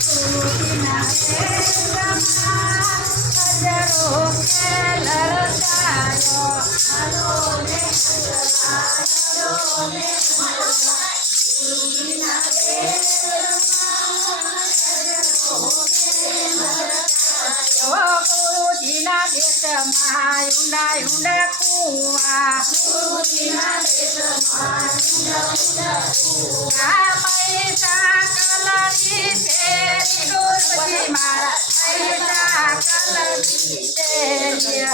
ગુરુજીના દેશમાં હજારો ખેલ રચાયો. હાલો ને ગુરુજીના ગુરુજીના દેશમાં ઊંડા ઊંડા કુવા. ગુરુજીના દેશમાં ઊંડા કુવા. પૈસા કલરી શેરી ગુરુજી મારા પૈસા કલરી શેરી.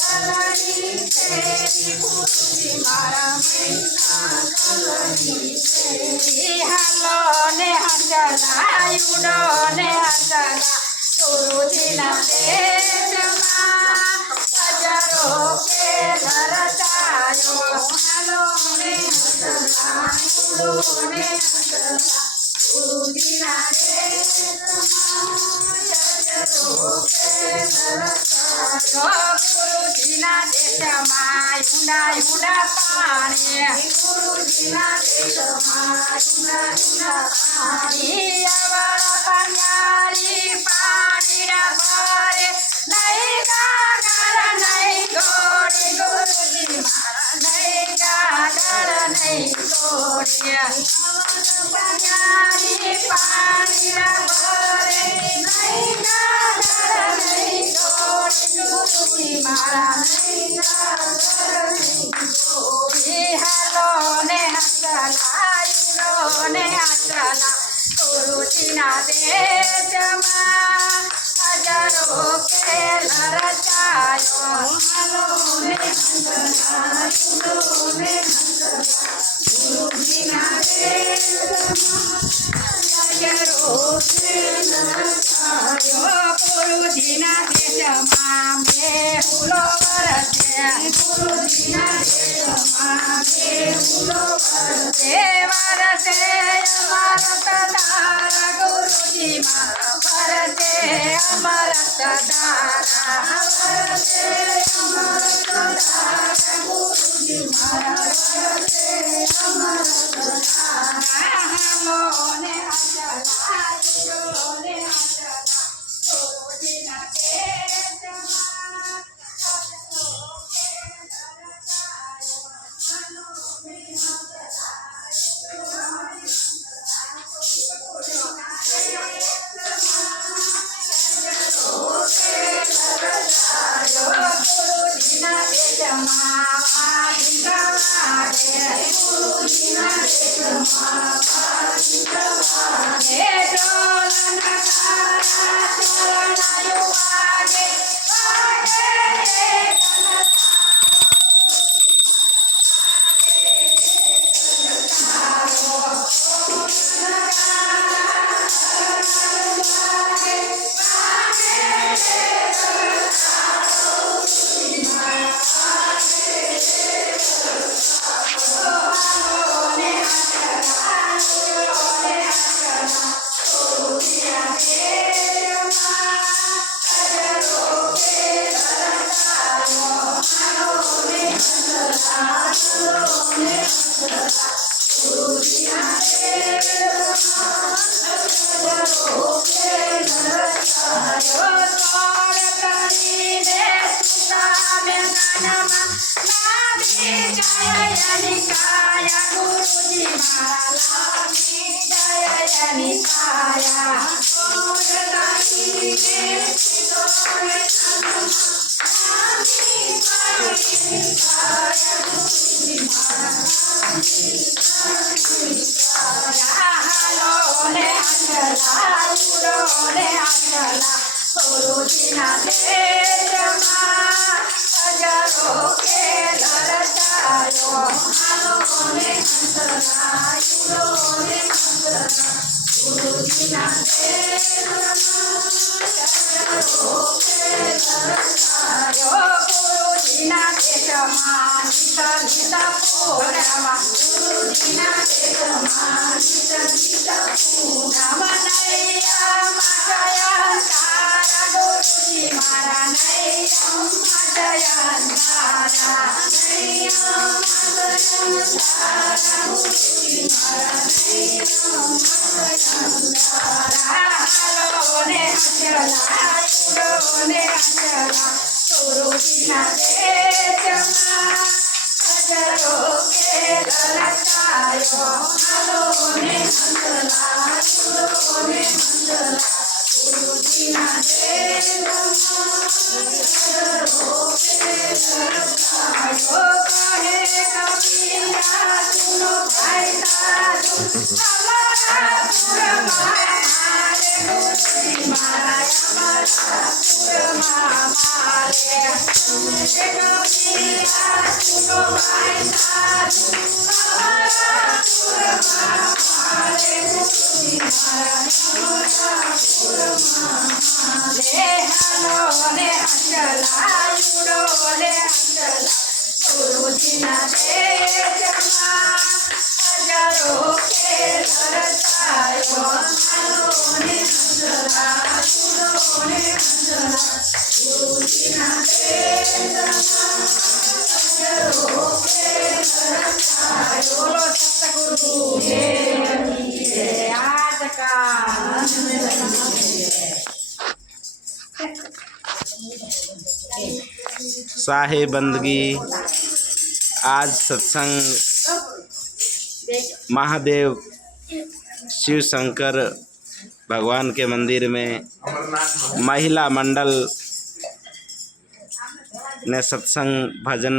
કલરી શેરી ગુરુજી મારા પૈસા કલરી શેરી. હાલો ને હંસલા ઉડો ને હંસલા ગુરુજીના દેશમાં હજારો ખેલ રચાયો. હાલો ને હંસલા ઉડો ને હંસલા ગુરુજીના દેશમાં હજારો ખેલ રચાયો. ગુરુજીના દેશમાં ઊંડા ઊંડા પાણી. ગુરુજીના દેશમાં ઊંડા ઊંડા પાણી. અવળ પંજારી પાણીના ભરે નહીં ગાગર નહીં ગોળી. ગુરુજી મારા નહીં ગાગર નહીં ગોળી. અવળ પંજારી પાણીના ભરે નહીં ગાગર નહીં ગોળી. ગુરુજી મારા નહીં ગાગર નહીં ગોળી. હાલો ને હંસલા ઉડો ને હંસલા ગુરુજીના દેશમાં હજારો ખેલ રચાયો. હાલો ને હંસલા ઉડો ને હંસલા ગુરુજીના દેશમાં હજારો ખેલ રચાયો. ગુરુજીના દેશમાં મેહુલો વરસે. ગુરુજીના દેશમાં મેહુલો વરસે. વરસે અમરત ધારા. ગુરુજી મારા વરસે અમરત ધારા. વરસે અમરત ધારા. ગુરુજી મારા વરસે અમરત ધારા. હાલો ને હંસલા ઉડો ને હંસલા ગુરુજીના દેશમાં હજારો ખેલ રચાયો. હાલો ને હંસલા ઉડો ને હંસલા ગુરુજીના દેશમાં ગુરુજીના દેશમાં વાગી વાગે. ગુરુજીના દેશમાં વાગી વાગે. ઢોલ નગારા ચરણાયો વાગે. વાગે ગુરુજી મારા જય નિકાયા. હાલો ને હંસલા ઉડો ને હંસલા ગુરુજીના દેશમાં હજારો ખેલ રચાયો. હાલો ને હંસલા ઉડો ને હંસલા ગુરુજીના દેશમાં હજારો ખેલ રચાયો. ગુરુજીના દેશમાં નીતા પૂનમ. ગુરુજીના દેશમાં નીતા પૂનમ. નૈયામાં જયંતારા. ગુરુજી મારા નૈયામાં જયંતારા. નૈયામાં હાલો ને હંસલા ઉડો ને હંસલા ગુરુજીના દેશમાં હજારો કેર રચાયો હાલો ને હંસલા ઉડો ને હંસલા ગુરુજીના દેશમાં હજારો કેર રચાયો કહે કબીરા સુનો ભાઈ સાધુ અમારા પુરમાં મારે ગુરુજી મારા અમારા પુરમાં કબીરા સુનો ભાઈ સાધુ અમારા પુરમાં મારે ગુરુજી મારા પુરમાં હાલો ને હંસલા ઉડો ને હંસલા ગુરુજીના દેશમાં હજારો કેર રચાયો હાલો ને હંસલા ઉડો ને હંસલા ગુરુજીના દેશમાં હજારો કેર રચાયો બોલો સતગુરુ દેવની જય આજકા साहे बंदगी आज सत्संग महादेव शिव शंकर भगवान के मंदिर में महिला मंडल ने सत्संग भजन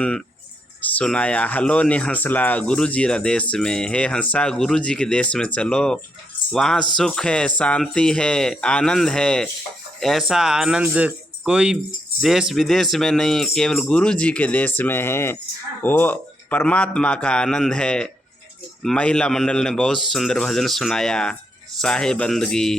सुनाया। हलो नि हंसला गुरुजी रा देश में, हे हंसा गुरुजी के देश में चलो, वहाँ सुख है, शांति है, आनंद है। ऐसा आनंद कोई देश विदेश में नहीं, केवल गुरु जी के देश में है। वो परमात्मा का आनंद है। महिला मंडल ने बहुत सुंदर भजन सुनाया। साहे बंदगी।